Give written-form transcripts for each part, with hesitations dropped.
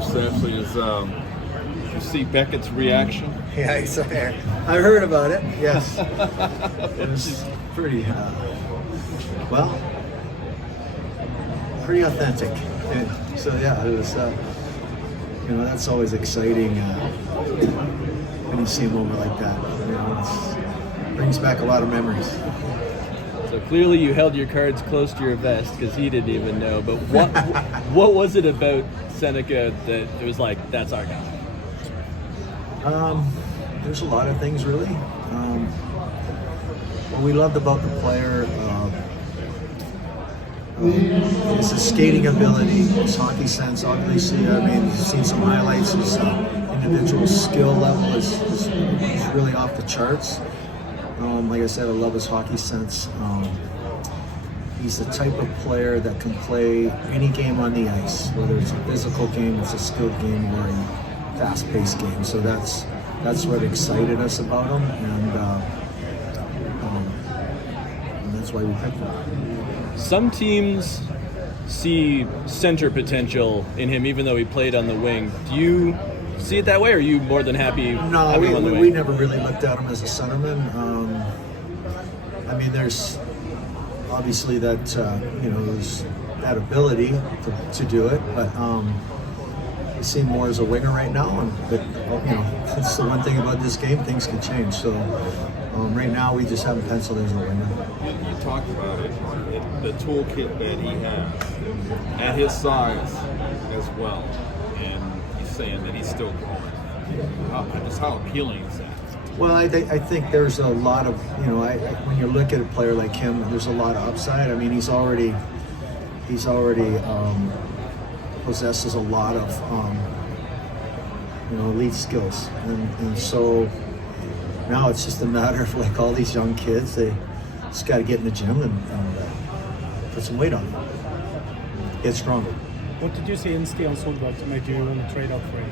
first actually is you see Beckett's reaction. Yeah, I heard about it. Yes, it was pretty pretty authentic. So yeah, it was. That's always exciting when you see a moment like that. It brings back a lot of memories. So clearly you held your cards close to your vest because he didn't even know. But what was it about Seneca that it was like, that's our guy? There's a lot of things, really. What we loved about the player is his skating ability, his hockey sense. Obviously, you've seen some highlights. His individual skill level is really off the charts. Like I said, I love his hockey sense. He's the type of player that can play any game on the ice, whether it's a physical game, it's a skilled game, or a fast-paced game. So that's what excited us about him, and that's why we picked him. Some teams see center potential in him, even though he played on the wing. Do you see it that way, or are you more than happy? No, we never really looked at him as a centerman. There's obviously that there's that ability to do it, but I see him more as a winger right now. But that's the one thing about this game; things can change. So right now, we just haven't penciled as a winger. You talked about it, the toolkit that he has at his size as well, and he's saying that he's still growing. Just how appealing is that? Well, I think there's a lot of, when you look at a player like him, there's a lot of upside. He's already possesses a lot of, elite skills. And so now it's just a matter of, like all these young kids, they just got to get in the gym and put some weight on, get stronger. What did you see in Stian Solberg to make you want to trade up for him?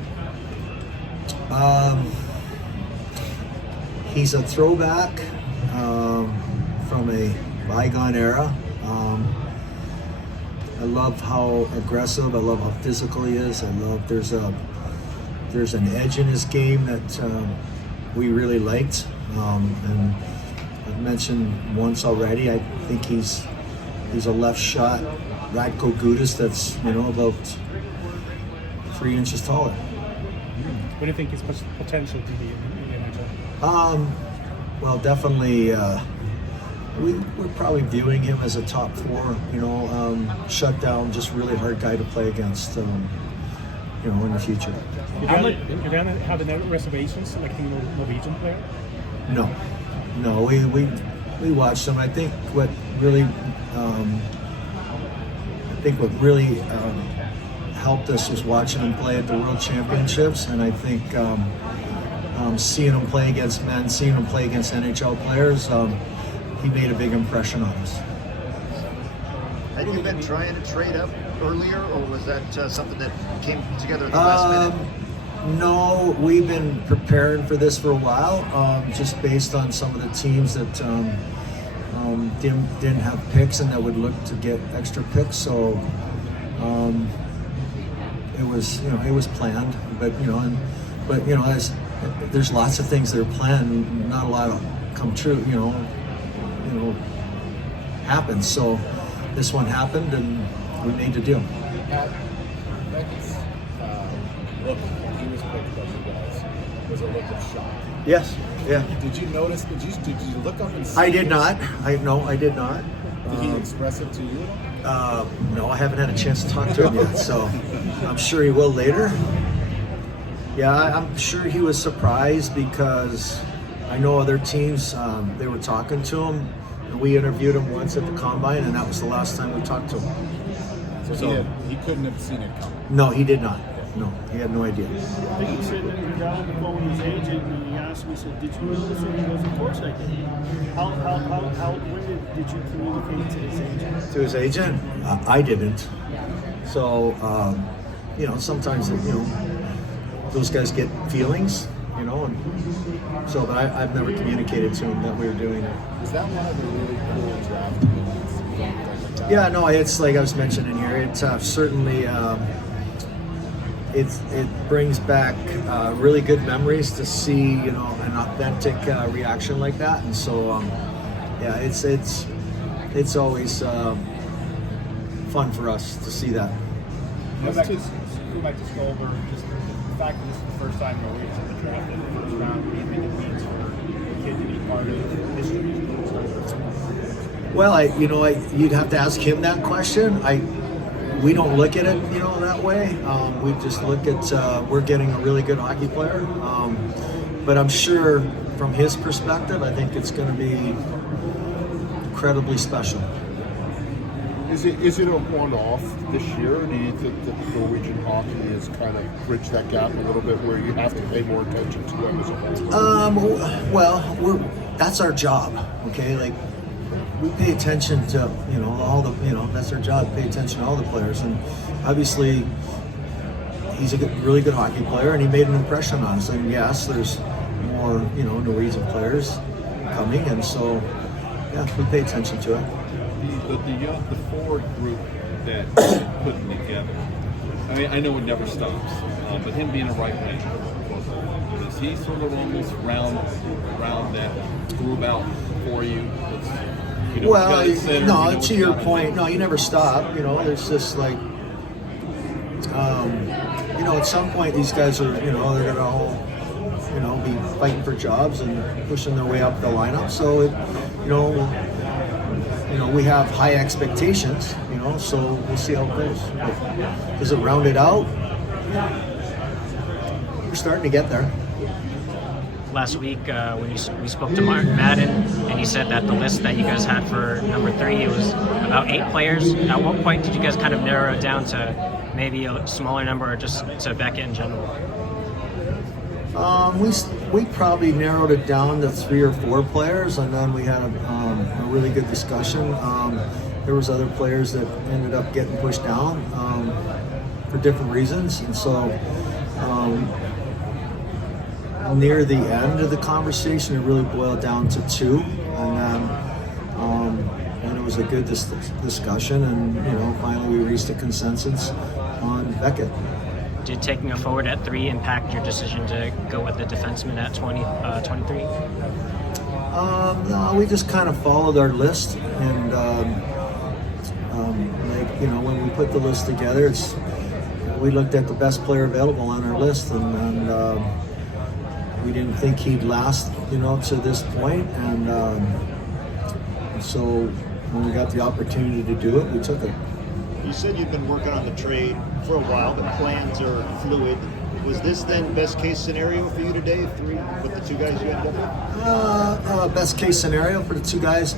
He's a throwback from a bygone era. I love how aggressive. I love how physical he is. I love there's an edge in his game that we really liked. And I've mentioned once already. I think he's a left shot Radko Gudas that's about 3 inches taller. What do you think his potential to be in the NHL? Well, definitely, we're probably viewing him as a top 4, shut down, just really hard guy to play against, in the future. You don't have any reservations selecting a Norwegian player? No, we watched him. I think what really, helped us was watching him play at the World Championships, and I think seeing him play against men, seeing him play against NHL players, he made a big impression on us. Had you been trying to trade up earlier, or was that something that came together at the last minute? No, we've been preparing for this for a while, just based on some of the teams that didn't have picks and that would look to get extra picks. So it was planned, but as there's lots of things that are planned, not a lot of come true. Happens. So this one happened, and we made the deal. Pat, Beckett's look when he was picked up you guys was a look of shock. Yes. Yeah. Did you notice? Did you look up and see? I did not. I did not. Did he express it to you? No, I haven't had a chance to talk to him yet, so I'm sure he will later. Yeah, I'm sure he was surprised because I know other teams, they were talking to him, and we interviewed him once at the Combine, and that was the last time we talked to him. So he couldn't have seen it coming? No, he did not. No, he had no idea. I think he said that he got on the phone with his agent and he asked him, he said, did you know this? And he goes, of course I did. When did you communicate to his agent? To his agent? I didn't. So, sometimes, those guys get feelings, and so, but I've never communicated to him that we were doing it. Is that one of the really cool draft moments? Yeah, no, it's like I was mentioning here, it's certainly, it brings back really good memories to see, you know, an authentic reaction like that. And so, yeah, it's always fun for us to see that. Go back to Stolber, just the fact that this is the first time you'll reach the draft in the first round. What do you think it means for a kid to be part of history? Well, you'd have to ask him that question. We don't look at it, you know, that way. We just look at we're getting a really good hockey player. But I'm sure from his perspective, I think it's going to be incredibly special. Is it a one-off this year? Or do you think that Norwegian hockey has kind of bridged that gap a little bit, where you have to pay more attention to them as a whole? Well, that's our job. Okay, like we pay attention to, you know, all the, you know, that's our job. Pay attention to all the players, and obviously he's a really good hockey player, and he made an impression on us. And yes, there's more, you know, Norwegian players coming, and so yeah, we pay attention to it. The forward group that you're putting together, I mean, I know it never stops, but him being a right winger, does he sort of almost round that group out for you? You know, Well, center, no, you know, to your point, no, you never stop. You know, there's just like, you know, at some point these guys are, you know, they're gonna all, you know, be fighting for jobs and pushing their way up the lineup. So, you know, we have high expectations, you know, so we'll see how it goes. But does it round it out? We're starting to get there. Last week when we spoke to Mark Madden, and he said that the list that you guys had for number 3, it was about 8 players. At what point did you guys kind of narrow it down to maybe a smaller number, or just to Beckett in general? We probably narrowed it down to 3 or 4 players, and then we had a really good discussion. There was other players that ended up getting pushed down for different reasons, and so near the end of the conversation, it really boiled down to 2, and it was a good discussion, and you know, finally we reached a consensus on Beckett. Did taking a forward at 3 impact your decision to go with the defenseman at 23? No, we just kind of followed our list, and like, you know, when we put the list together, we looked at the best player available on our list, and we didn't think he'd last, you know, to this point, and so when we got the opportunity to do it, we took it. You said you've been working on the trade for a while, but plans are fluid. Was this then best case scenario for you today, 3 with the 2 guys you ended up with? Best case scenario for the 2 guys.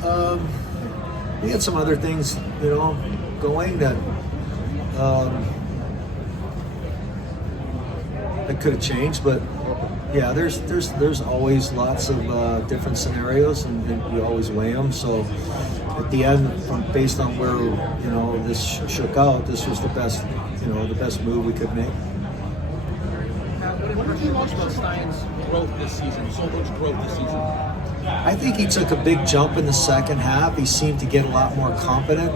We had some other things, you know, going that that could have changed, but yeah, there's always lots of different scenarios, and you always weigh them. So at the end, based on where, you know, this shook out, this was the best, you know, the best move we could make. What did you watch about Stein's growth this season? So much growth this season. I think he took a big jump in the second half. He seemed to get a lot more confident.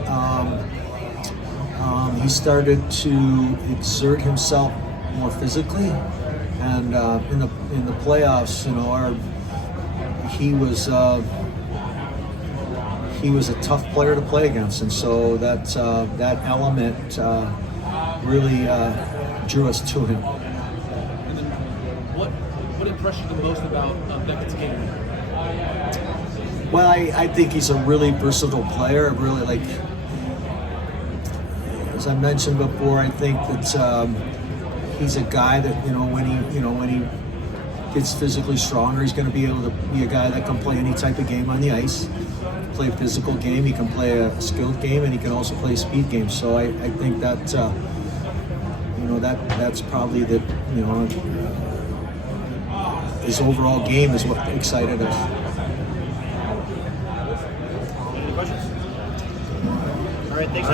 He started to exert himself more physically, and in the playoffs, you know, he was a tough player to play against, and so that element really drew us to him. And then what impressed you the most about Beckett's game? Well, I think he's a really versatile player. Really, like, as I mentioned before, I think that he's a guy that, you know, when he gets physically stronger, he's going to be able to be a guy that can play any type of game on the ice. Play a physical game, he can play a skilled game, and he can also play a speed game. So I think that you know, that's probably the, you know, his overall game is what excited us. Any questions? All right, thanks.